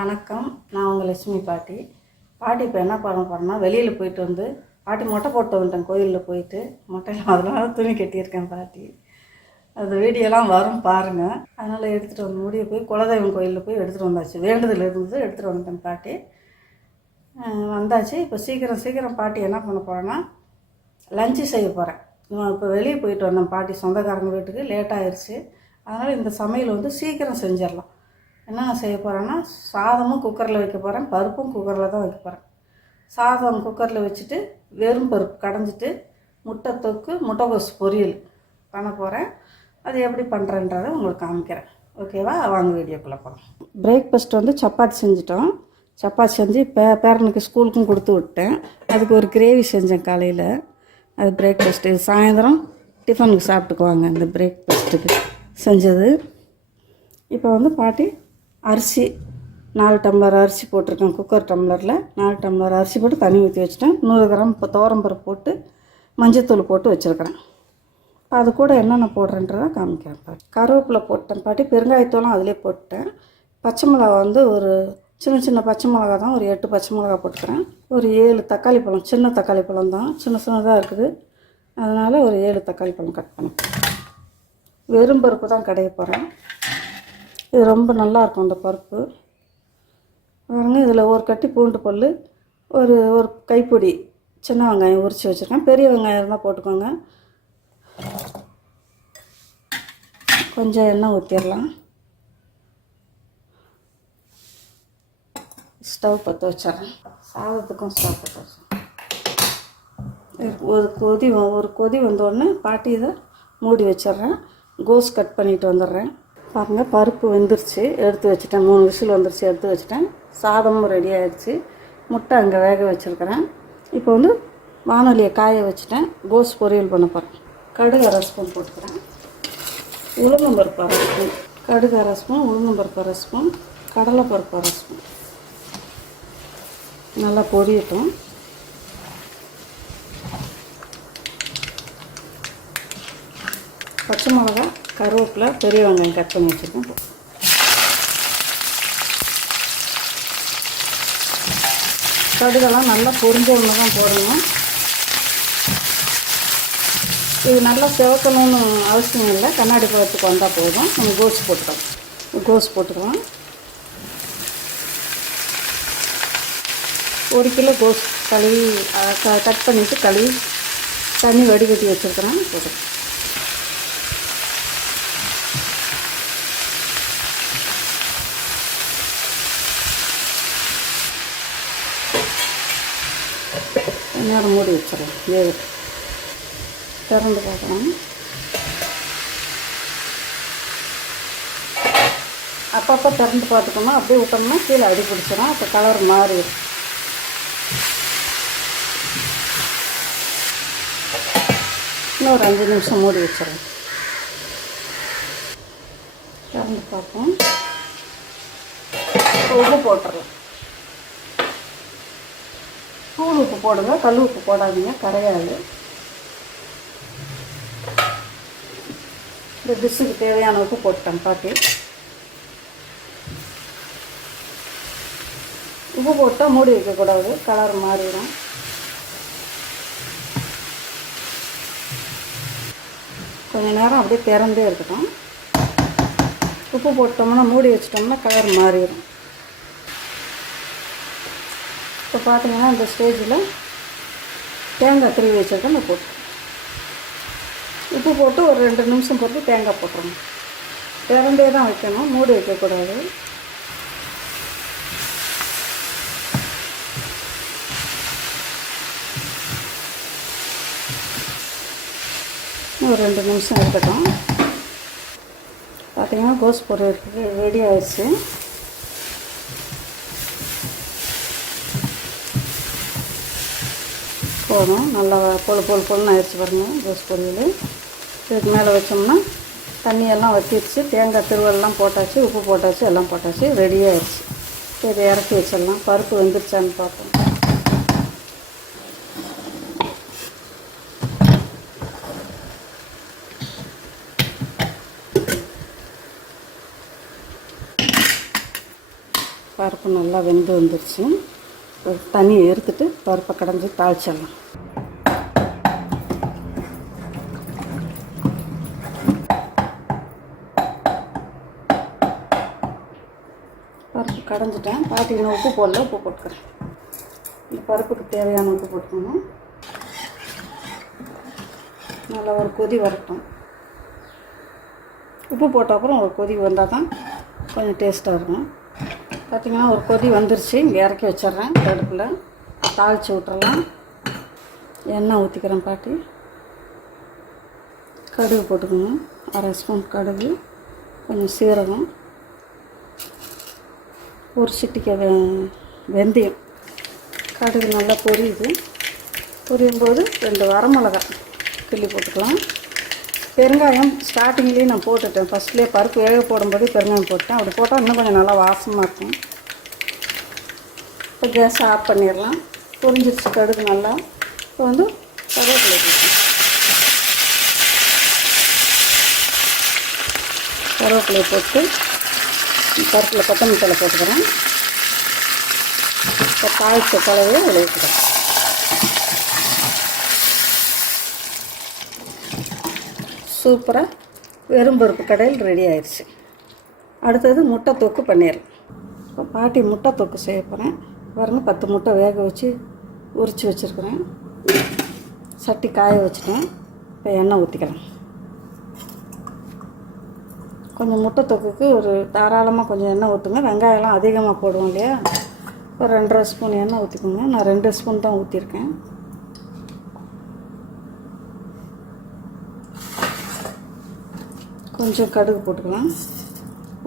வணக்கம். நான் உங்கள் லட்சுமி பாட்டி. பாட்டி இப்போ என்ன பண்ண போகிறேன்னா வெளியில் போயிட்டு வந்து பாட்டி மொட்டை போட்டு வந்துட்டேன் கோயிலில் போயிட்டு. மொட்டையில் அதெல்லாம் துணி கட்டியிருக்கேன் பாட்டி. அது வீடியோலாம் வரும் பாருங்கள் அதனால் எடுத்துகிட்டு வந்து முடிய போய் குலதெய்வம் கோயிலில் போய் எடுத்துகிட்டு வந்தாச்சு. வேண்டுதல் இருந்தது எடுத்துகிட்டு வந்துட்டேன் பாட்டி. வந்தாச்சு. இப்போ சீக்கிரம் சீக்கிரம் பாட்டி என்ன பண்ண போகிறேன்னா லஞ்சு செய்ய போகிறேன் இப்போ வெளியே போயிட்டு வந்தேன் பாட்டி சொந்தக்காரங்க வீட்டுக்கு. லேட் ஆயிடுச்சு அதனால் இந்த சமையல் வந்து சீக்கிரம் செஞ்சிடலாம். என்னென்ன செய்ய போகிறேன்னா சாதமும் குக்கரில் வைக்க போகிறேன் பருப்பும் குக்கரில் தான் வைக்க போகிறேன் சாதம் குக்கரில் வச்சுட்டு வெறும் பருப்பு கடைஞ்சிட்டு முட்டை தொக்கு முட்டைகோஸ் பொரியல் பண்ண போகிறேன் அது எப்படி பண்ணுறேன்றதை உங்களுக்கு காமிக்கிறேன். ஓகேவா வாங்க வீடியோக்குள்ளே போகிறோம் பிரேக்ஃபாஸ்ட் வந்து சப்பாத்தி செஞ்சிட்டோம். சப்பாத்தி செஞ்சு பே பேரனுக்கு ஸ்கூலுக்கும் கொடுத்து விட்டேன். அதுக்கு ஒரு கிரேவி செஞ்சேன் காலையில். அது பிரேக்ஃபாஸ்ட்டு சாயந்தரம் டிஃபனுக்கு சாப்பிட்டுக்குவாங்க இந்த பிரேக்ஃபாஸ்ட்டுக்கு செஞ்சது. இப்போ வந்து பாட்டி அரிசி நாலு டம்ளர் அரிசி போட்டிருக்கேன். குக்கர் டம்ளரில் நாலு டம்ளர் அரிசி போட்டு தண்ணி ஊற்றி வச்சுட்டேன். நூறு கிராம் இப்போ துவரம்பருப்பு போட்டு மஞ்சத்தூள் போட்டு வச்சுருக்கிறேன். அது கூட என்னென்ன போடுறேன்றதை காமிக்கிறேன் பாட்டி கருவேப்பிலை போட்டேன் பாட்டி. பெருங்காயத்தூளும் அதிலே போட்டேன். பச்சை மிளகா வந்து ஒரு சின்ன சின்ன பச்சை மிளகா தான். ஒரு எட்டு பச்சை மிளகா போட்டுக்கிறேன். ஒரு ஏழு தக்காளி பழம் சின்ன தக்காளி பழம் தான். சின்ன சின்னதாக இருக்குது. அதனால் ஒரு ஏழு தக்காளி பழம் கட் பண்ணேன். வெறும் பருப்பு தான் கடைய போகிறேன் இது ரொம்ப நல்லா இருக்கும் பருப்பு. பாருங்க இதில் ஒரு கட்டி பூண்டு பல் ஒரு ஒரு கைப்பிடி சின்ன வெங்காயம் உரித்து வச்சுருக்கேன். பெரிய வெங்காயம் இருந்தால் போட்டுக்கோங்க. கொஞ்சம் எண்ணெய் ஊற்றிடலாம் ஸ்டவ் பற்ற வச்சிடறேன் சாதத்துக்கும் ஸ்டவ் பற்ற வச்சிடறேன் ஒரு கொதி ஒரு கொதி வந்தோடனே பாட்டி இதை மூடி வச்சிடுறேன் கோஸ் கட் பண்ணிட்டு வந்துடுறேன். பாருங்கள் பருப்பு வெந்துருச்சு. எடுத்து வச்சுட்டேன். மூணு விசில் வந்துருச்சு எடுத்து வச்சுட்டேன். சாதமும் ரெடி ஆயிடுச்சு. முட்டை அங்கே வேக வச்சுருக்கிறேன். இப்போ வந்து வானொலியை காய வச்சுட்டேன். கோஸ் பொரியல் பண்ண போகிறேன் கடுகு அரை ஸ்பூன் போட்டுக்கிறேன். உளுந்தம்பருப்பு அரை ஸ்பூன். கடுகு அரை ஸ்பூன் உளுந்தம்பருப்பு அரை ஸ்பூன் கடலைப்பருப்பு அரை ஸ்பூன். நல்லா பொரியட்டும். பச்சை மிளகா கருவேப்பிலை பெரிய வெங்காயம் கட் பண்ணி வச்சுருக்கேன் கடுகெல்லாம் நல்லா பொரிஞ்ச ஒன்று தான் போடணும். இது நல்லா சிவக்கணும்னு அவசியம் இல்லை. கண்ணாடி பழத்துக்கு வந்தால் போதும். நம்ம கோஸ் போட்டுக்கலாம். கோஸ் போட்டுக்கலாம். ஒரு கிலோ கோஸ் கழுவி க கட் பண்ணிவிட்டு கழுவி தண்ணி வடிகட்டி வச்சுருக்கிறேன். போட்டுக்கலாம். நேரம் மூடி வச்சிடறேன் வேக திறந்து பார்க்கலாம். அப்பப்போ திறந்து பார்த்துக்கணும். அப்படியே விட்டோம்னா கீழே அடி பிடிச்சிடும் அப்போ கலர் மாறிடும். இன்னும் ஒரு அஞ்சு நிமிஷம் மூடி வச்சிடலாம் திறந்து பார்ப்போம். உப்பு போட்டுடலாம் தூள் உப்பு போடுங்க. கல் உப்பு போடாதீங்க. கரையாது. இந்த டிஷ்ஷுக்கு தேவையான உப்பு போட்டேன் பாட்டி. உப்பு போட்டால் மூடி வைக்கக்கூடாது கலர் மாறிடும். கொஞ்ச நேரம் அப்படியே திறந்தே இருக்கட்டும். உப்பு போட்டோம்னா மூடி வச்சிட்டோம்னா கலர் மாறிடும். இப்போ பார்த்தீங்கன்னா இந்த ஸ்டேஜில் தேங்காய் திருவி வச்சுருக்கேன். நான் போட்டு. உப்பு போட்டு ஒரு ரெண்டு நிமிஷம் போட்டு தேங்காய் போட்டுறணும். திறந்தே தான் வைக்கணும். மூடி வைக்கக்கூடாது. ஒரு ரெண்டு நிமிஷம் இருக்கட்டும் பார்த்தீங்கன்னா கோஸ் பொருள் ரெடி ஆயிடுச்சு. போதும். நல்லா பொழு பொழு பொழுன்னு ஆயிடுச்சு பாருங்கள் தோசை பொரியல். இதுக்கு மேலே வச்சோம்னா தண்ணியெல்லாம் வற்றிடுச்சு தேங்காய் திருவெல்லாம் போட்டாச்சு உப்பு போட்டாச்சு எல்லாம் போட்டாச்சு ரெடியாகிடுச்சு இதை இறக்கி வச்சிடலாம். பருப்பு வெந்துருச்சான்னு பார்ப்போம். பருப்பு நல்லா வெந்து வந்துருச்சு. தண்ணியை எடுத்துட்டு பருப்பை கடைஞ்சி தாளிச்சிடலாம். பருப்பு கடைஞ்சிட்டேன். பாட்டி இன்னும் உப்பு போடல உப்பு போட்டுக்கிறேன். இந்த பருப்புக்கு தேவையான உப்பு போட்டுக்கணும் நல்லா ஒரு கொதி வரட்டும். உப்பு போட்ட அப்புறம் ஒரு கொதி வந்தால் தான் கொஞ்சம் டேஸ்ட்டாக இருக்கும். பார்த்திங்கன்னா ஒரு கொதி வந்துருச்சு. இங்கே இறக்கி வச்சிட்றேன். அடுப்பில் தாளித்து விட்டுறலாம். எண்ணெய் ஊற்றிக்கிறேன் பாட்டி. கடுகு போட்டுக்கணும் அரை ஸ்பூன் கடுகு கொஞ்சம் சீரகம் ஒரு சிட்டிக்க வெ வெந்தயம். கடுகு நல்லா பொரியுது. பொரியும் போது ரெண்டு வரமிளகா கிள்ளி போட்டுக்கலாம். பெருங்காயம் ஸ்டார்டிங்லேயே நான் போட்டுட்டேன். ஃபஸ்ட்லேயே பருப்பு வேக போடும்போது பெருங்காயம் போட்டேன் அப்படி போட்டால் இன்னும் கொஞ்சம் நல்லா வாசமாக இருக்கும். இப்போ கேஸ் ஆஃப் பண்ணிடலாம். பொரிஞ்சிருச்சு கடுகு நல்லா. இப்போ வந்து கருவேப்பிலை கருவேப்பிலை போட்டு பருப்பில் கொத்தமல்லி தலை போட்டுக்கிறேன். இப்போ காய்ச்ச கலவையை விளைவிக்கிறேன் சூப்பராக வெறும் பருப்பு கடையில் ரெடி ஆயிடுச்சு அடுத்தது முட்டை தொக்கு பண்ணிடலாம் இப்போ பாட்டி முட்டை தொக்கு செய்ய போகிறேன் பாருங்க பத்து முட்டை வேக வச்சு உரித்து வச்சுருக்குறேன். சட்டி காய வச்சுட்டேன். இப்போ எண்ணெய் ஊற்றிக்கலாம் கொஞ்சம் முட்டை தொக்குக்கு ஒரு தாராளமாக கொஞ்சம் எண்ணெய் ஊற்றுங்க வெங்காயம்லாம் அதிகமாக போடுவோம் இல்லையா? ஒரு ரெண்டரை ஸ்பூன் எண்ணெய் ஊற்றிக்கோங்க நான் ரெண்டு ஸ்பூன் தான் ஊற்றிருக்கேன் கொஞ்சம் கடுகு போட்டுக்கலாம்.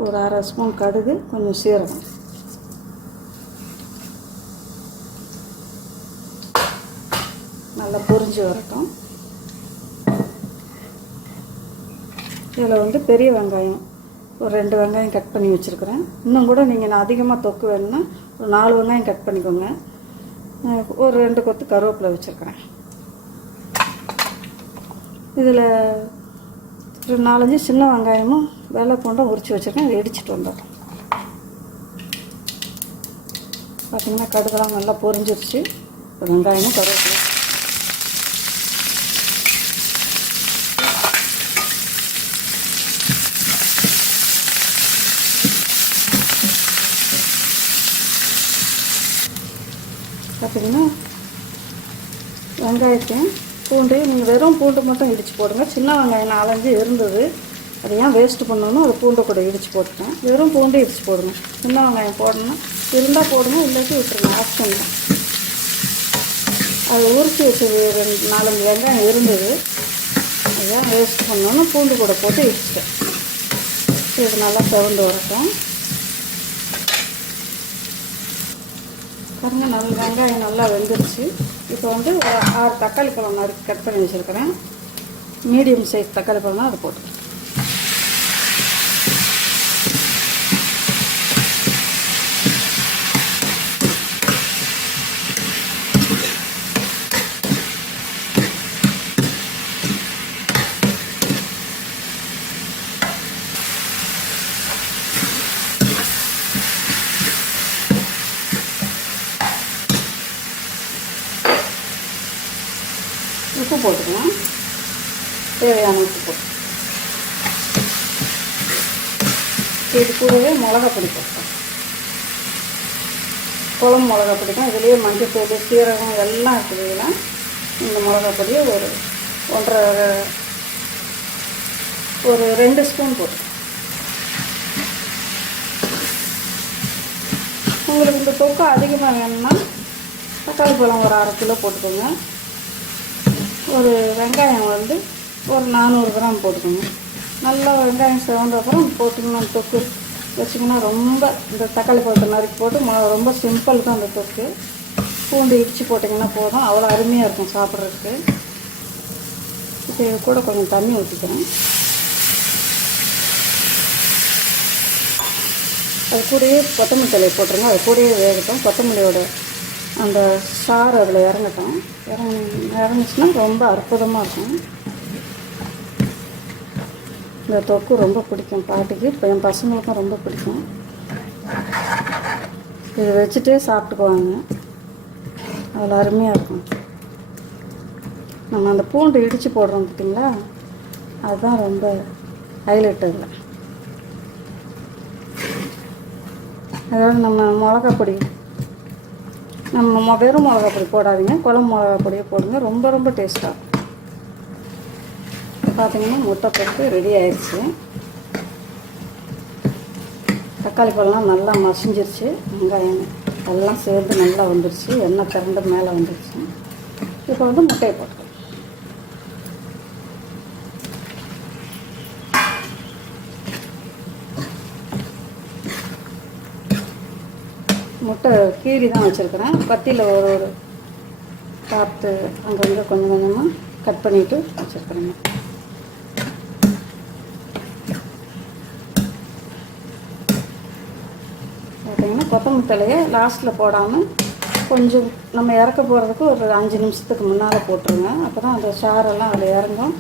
ஒரு அரை ஸ்பூன் கடுகு கொஞ்சம் சீரகம். நல்லா பொரிஞ்சு வரட்டும். இதில் வந்து பெரிய வெங்காயம் ஒரு ரெண்டு வெங்காயம் கட் பண்ணி வச்சுருக்குறேன். இன்னும் கூட நீங்கள் நான் அதிகமாக தொக்கு வேணும்னா ஒரு நாலு வெங்காயம் கட் பண்ணிக்கோங்க. ஒரு ரெண்டு கொத்து கருவேப்பிலை வச்சுருக்குறேன். இதில் ஒரு நாலஞ்சு சின்ன வெங்காயமும் வெள்ளை பூண்டும் உரித்து வச்சுருக்கேன். இதை இடிச்சிட்டு வந்துடுறேன் பார்த்திங்கன்னா கடுகெல்லாம் நல்லா பொரிஞ்சிருச்சு. இப்போ வெங்காயமும் கருவேப்பிலை பார்த்தீங்கன்னா வெங்காயத்தையும் பூண்டு நீங்கள் வெறும் பூண்டு மட்டும் இடித்து போடுங்க. சின்ன வெங்காயம் நாலஞ்சு இருந்தது. அதை ஏன் வேஸ்ட்டு பண்ணணும் அது பூண்டை கூட இடித்து போட்டுட்டேன். வெறும் பூண்டு இடித்து போடுங்க. சின்ன வெங்காயம் போடணும். இருந்தால் போடுங்க இல்லாட்டி விட்டுருங்க. ஆப்ஷன் தான் அது உரிச்சு வச்சு ரெண்டு நாலஞ்சு வெங்காயம் இருந்தது. அதை ஏன் வேஸ்ட் பண்ணணும் பூண்டு கூட போட்டு இடிச்சிட்டேன். இது நல்லா செவந்து வரட்டும். பாருங்கள் நல்ல வெங்காயம் நல்லா வெந்துருச்சு. இப்போ வந்து ஆறு தக்காளி பழம் நறுக்கி கட் பண்ணி வச்சுருக்கிறேன். மீடியம் சைஸ் தக்காளி பழம்னா அதை போட்டு உப்பு போட்டுக்கலாம் தேவையான உப்பு போட்டு. இது கூடவே மிளகா பொடி போட்டோம் குளம் மிளகா பிடிக்கும் இதுலேயே மஞ்சள் சீரகம் எல்லாம் இருக்குதுன்னா இந்த மிளகா பொடியை ஒரு ஒன்றரை ஒரு ரெண்டு ஸ்பூன் போட்டு. உங்களுக்கு இந்த தொக்கு அதிகமாக வேணும்னா தக்காளி பழம் ஒரு அரை கிலோ போட்டுக்கோங்க. ஒரு வெங்காயம் வந்து ஒரு நானூறு கிராம் போட்டுக்கோங்க. நல்லா வெங்காயம் செவந்த அப்புறம் போட்டிங்கன்னா தொக்கு வச்சிங்கன்னா ரொம்ப இந்த தக்காளி பழத்தை நறுக்கி போட்டு ரொம்ப சிம்பிள் தான் அந்த தொக்கு. பூண்டு இடித்து போட்டிங்கன்னா போதும். அவ்வளோ அருமையாக இருக்கும் சாப்பிட்றதுக்கு. இப்போ இது கூட கொஞ்சம் தண்ணி ஊற்றிக்கிறேன் அது கூடயே கொத்தமல்லி தலையை போட்டுருங்க. அது கூடயே வேகட்டும். கொத்தமல்லியோட அந்த சாறு அதில் இறங்கட்டும். இறங்க இறங்குச்சுன்னா ரொம்ப அற்புதமாக இருக்கும். இந்த தொக்கு ரொம்ப பிடிக்கும். பாட்டிக்கு இப்போ என் பசங்களுக்கும் ரொம்ப பிடிக்கும். இதை வச்சுட்டே சாப்பிட்டுக்குவாங்க. அதில் அருமையாக இருக்கும். நம்ம அந்த பூண்டு இடித்து போடுறோம் பார்த்தீங்களா? அதுதான் ரொம்ப ஹைலைட் அதில். அதோட நம்ம மிளகா பொடி நம்ம வெறும் மிளகா பொடி போடாதீங்க. குழம்பு மிளகா பொடியை போடுங்க. ரொம்ப ரொம்ப டேஸ்ட்டாக பார்த்தீங்கன்னா முட்டை போட்டு ரெடி ஆயிடுச்சு தக்காளி பழம்லாம் நல்லா மசிஞ்சிருச்சு. வெங்காயம் எல்லாம் சேர்ந்து நல்லா வந்துருச்சு. எண்ணெய் திரண்டு மேலே வந்துருச்சு. இப்போ வந்து முட்டையை போட்டு முட்டை கீரி தான் வச்சுருக்கிறேன். பட்டியில் ஒரு ஒரு பார்த்து அங்கங்கே கொஞ்சம் கொஞ்சமாக கட் பண்ணிவிட்டு வச்சுருக்குறேங்க. பார்த்தீங்கன்னா கொத்தமல்லி தலையை லாஸ்ட்டில் போடாமல் கொஞ்சம் நம்ம இறக்க போகிறதுக்கு ஒரு அஞ்சு நிமிஷத்துக்கு முன்னால் போட்டுருங்க. அப்போ தான் அந்த சாரெல்லாம் அதில் இறங்கும்.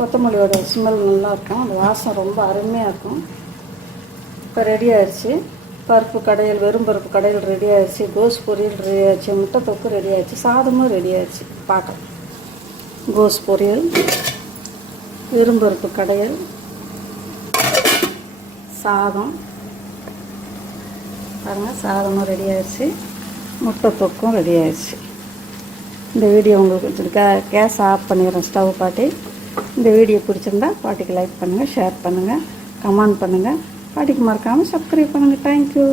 கொத்தமல்லியோட ஸ்மெல் நல்லாயிருக்கும் அந்த வாசம் ரொம்ப அருமையாக இருக்கும். இப்போ ரெடி ஆயிடுச்சு. பருப்பு கடையல் வெறும் பருப்பு கடையல் ரெடி ஆயிடுச்சு. கோஸ் பொரியல் ரெடி ஆயிடுச்சு. முட்டை தொக்கு ரெடி ஆயிடுச்சு. சாதமும் ரெடி ஆயிடுச்சு. பார்க்கலாம். கோஸ் பொரியல் வெறும் பருப்பு கடையல் சாதம். பாருங்கள் சாதமும் ரெடி ஆயிடுச்சு. முட்டை தொக்கும் ரெடி ஆயிடுச்சு. இந்த வீடியோ உங்களுக்கு பிடிச்சிருக்கா கேஸ் ஆஃப் பண்ணிடுறேன் ஸ்டவ் பாட்டி. இந்த வீடியோ பிடிச்சிருந்தா பாட்டிக்கு லைக் பண்ணுங்கள் ஷேர் பண்ணுங்கள் கமெண்ட் பண்ணுங்கள் பாட்டிக்கு மறக்காமல் சப்ஸ்கிரைப் பண்ணுங்கள் தேங்க்யூ